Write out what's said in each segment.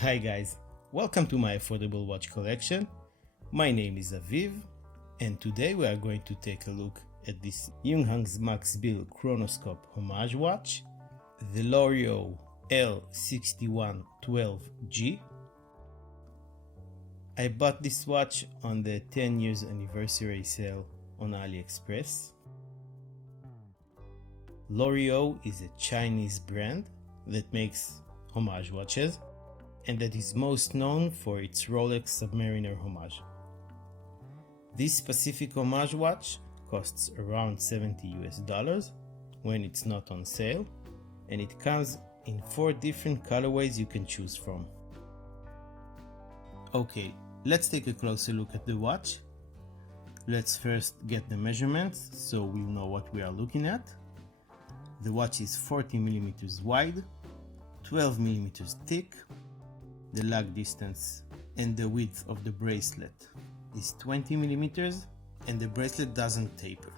Hi guys, welcome to my affordable watch collection. My name is Aviv, and today we are going to take a look at this Junghans Max Bill chronoscope homage watch, the Loreo L6112G. I bought this watch on the 10 years anniversary sale on AliExpress. Loreo is a Chinese brand that makes homage watches and that is most known for its Rolex Submariner homage. This specific homage watch costs around $70 when it's not on sale, and it comes in 4 different colorways you can choose from. Okay, let's take a closer look at the watch. Let's first get the measurements so we'll know what we are looking at. The watch is 40mm wide, 12mm thick. The lug distance and the width of the bracelet is 20mm, and the bracelet doesn't taper.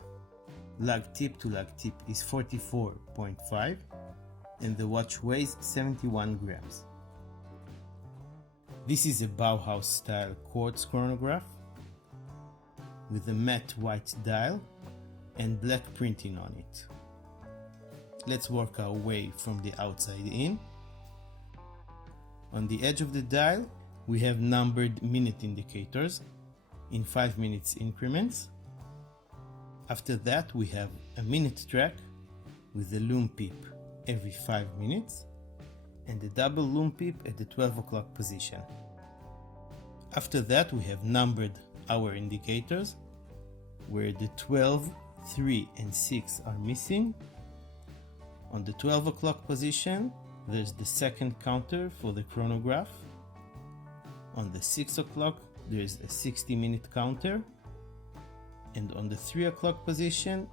Lug tip to lug tip is 44.5, and the watch weighs 71 grams. This is a Bauhaus style quartz chronograph with a matte white dial and black printing on it. Let's work our way from the outside in. On the edge of the dial, we have numbered minute indicators in 5 minutes increments. After that, we have a minute track with a loom peep every 5 minutes and a double loom peep at the 12 o'clock position. After that, we have numbered hour indicators where the 12, 3 and 6 are missing. On the 12 o'clock position, there's the second counter for the chronograph. On the 6 o'clock, there's a 60-minute counter. And on the 3 o'clock position,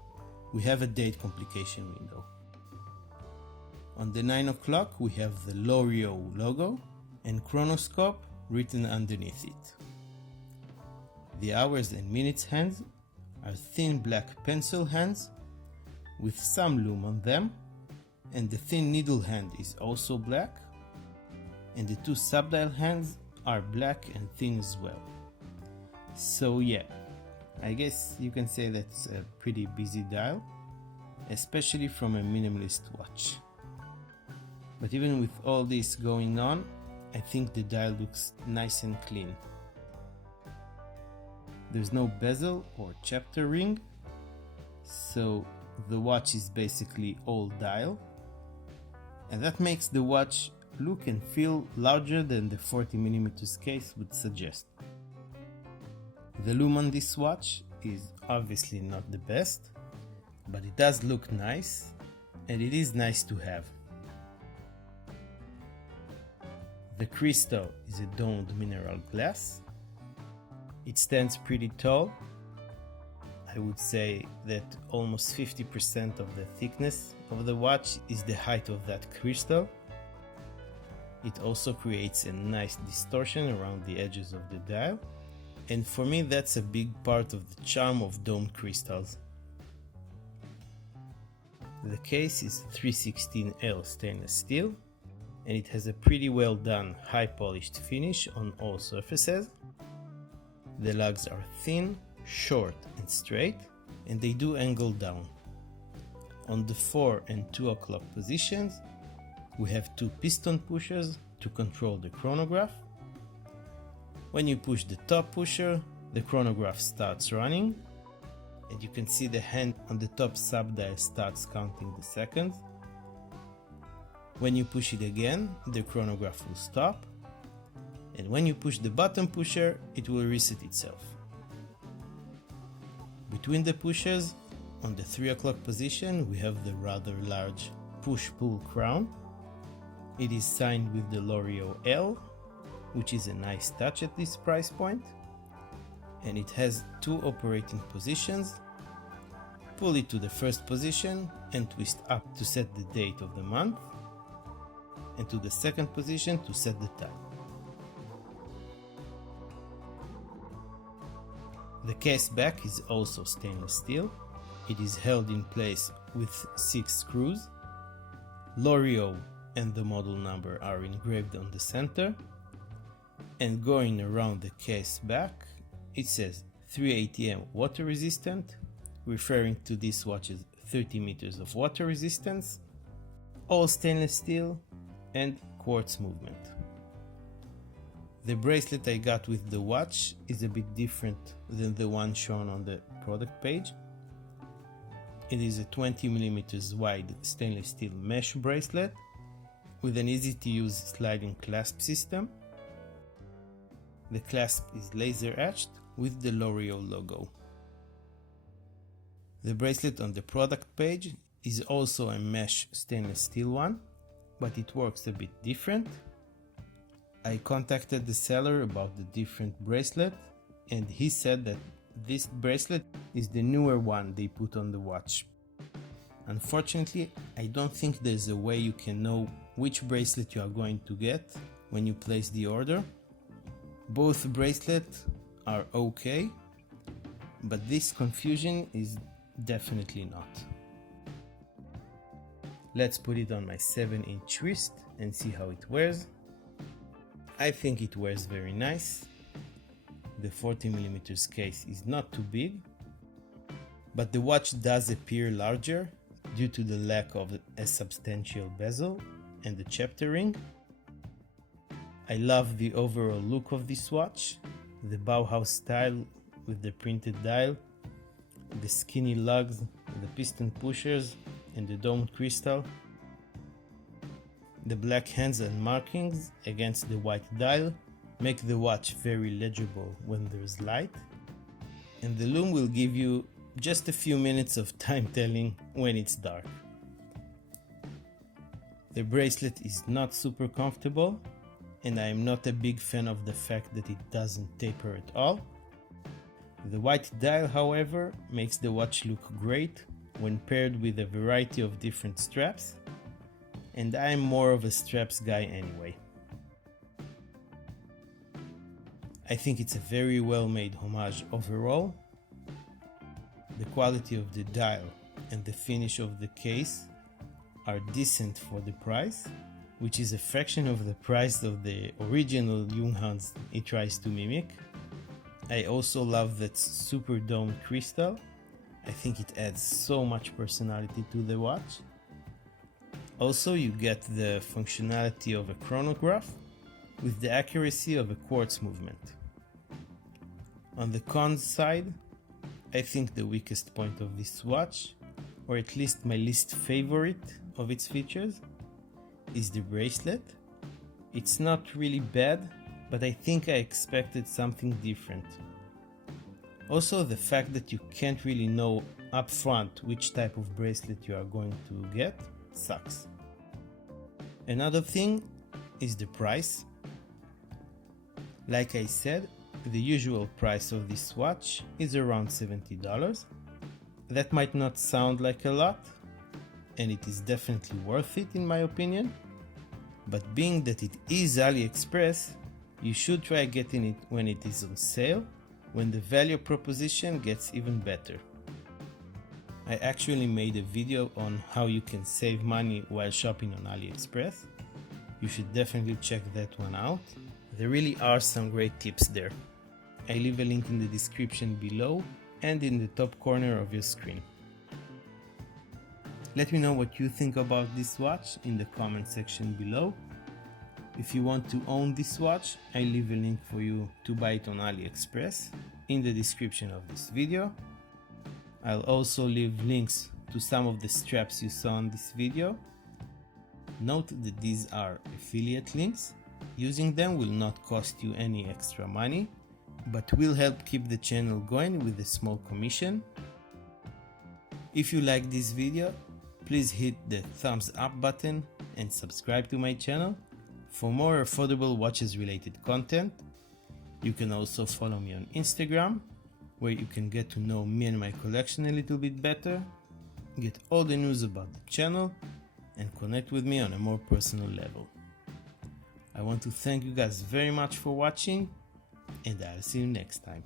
we have a date complication window. On the 9 o'clock, we have the Loreo logo and chronoscope written underneath it. The hours and minutes hands are thin black pencil hands with some loom on them, and the thin needle hand is also black, and the 2 subdial hands are black and thin as well. So yeah, I guess you can say that's a pretty busy dial, especially from a minimalist watch. But even with all this going on, I think the dial looks nice and clean. There's no bezel or chapter ring, so the watch is basically all dial, and that makes the watch look and feel larger than the 40mm case would suggest. The loom on this watch is obviously not the best, but it does look nice, and it is nice to have. The crystal is a domed mineral glass. It stands pretty tall. I would say that almost 50% of the thickness of the watch is the height of that crystal. It also creates a nice distortion around the edges of the dial, and for me that's a big part of the charm of domed crystals. The case is 316L stainless steel, and it has a pretty well done high polished finish on all surfaces. The lugs are thin, short and straight, and they do angle down. On the 4 and 2 o'clock positions, we have 2 piston pushers to control the chronograph. When you push the top pusher, the chronograph starts running, and you can see the hand on the top subdial starts counting the seconds. When you push it again, the chronograph will stop, and when you push the bottom pusher, it will reset itself. Between the pushers, on the 3 o'clock position, we have the rather large push-pull crown. It is signed with the Loreo L, which is a nice touch at this price point, and it has 2 operating positions. Pull it to the first position and twist up to set the date of the month, and to the second position to set the time. The caseback is also stainless steel. It is held in place with 6 screws. Loreo and the model number are engraved on the center. And going around the case back, it says 3 ATM water resistant, referring to this watch's 30 meters of water resistance, all stainless steel, and quartz movement. The bracelet I got with the watch is a bit different than the one shown on the product page. It is a 20mm wide stainless steel mesh bracelet with an easy to use sliding clasp system. The clasp is laser etched with the Loreo logo. The bracelet on the product page is also a mesh stainless steel one, but it works a bit different. I contacted the seller about the different bracelet, and he said that this bracelet is the newer one they put on the watch. Unfortunately, I don't think there's a way you can know which bracelet you are going to get when you place the order. Both bracelets are okay, but this confusion is definitely not. Let's put it on my 7-inch wrist and see how it wears. I think it wears very nice. The 40mm case is not too big, but the watch does appear larger due to the lack of a substantial bezel and the chapter ring. I love the overall look of this watch, the Bauhaus style with the printed dial, the skinny lugs, the piston pushers, and the domed crystal. The black hands and markings against the white dial make the watch very legible when there's light, and the lume will give you just a few minutes of time telling when it's dark. The bracelet is not super comfortable, and I am not a big fan of the fact that it doesn't taper at all. The white dial, however, makes the watch look great when paired with a variety of different straps, and I am more of a straps guy anyway. I think it's a very well made homage overall. The quality of the dial and the finish of the case are decent for the price, which is a fraction of the price of the original Junghans it tries to mimic. I also love that super domed crystal. I think it adds so much personality to the watch. Also, you get the functionality of a chronograph with the accuracy of a quartz movement. On the cons side, I think the weakest point of this watch, or at least my least favorite of its features, is the bracelet. It's not really bad, but I think I expected something different. Also, the fact that you can't really know upfront which type of bracelet you are going to get sucks. Another thing is the price. Like I said, the usual price of this watch is around $70. That might not sound like a lot, and it is definitely worth it in my opinion, but being that it is AliExpress, you should try getting it when it is on sale, when the value proposition gets even better. I actually made a video on how you can save money while shopping on AliExpress. You should definitely check that one out. There really are some great tips there. I leave a link in the description below and in the top corner of your screen. Let me know what you think about this watch in the comment section below. If you want to own this watch, I leave a link for you to buy it on AliExpress in the description of this video. I'll also leave links to some of the straps you saw in this video. Note that these are affiliate links. Using them will not cost you any extra money, but will help keep the channel going with a small commission. If you like this video, please hit the thumbs up button and subscribe to my channel for more affordable watches related content. You can also follow me on Instagram, where you can get to know me and my collection a little bit better, get all the news about the channel, and connect with me on a more personal level. I want to thank you guys very much for watching, and I'll see you next time.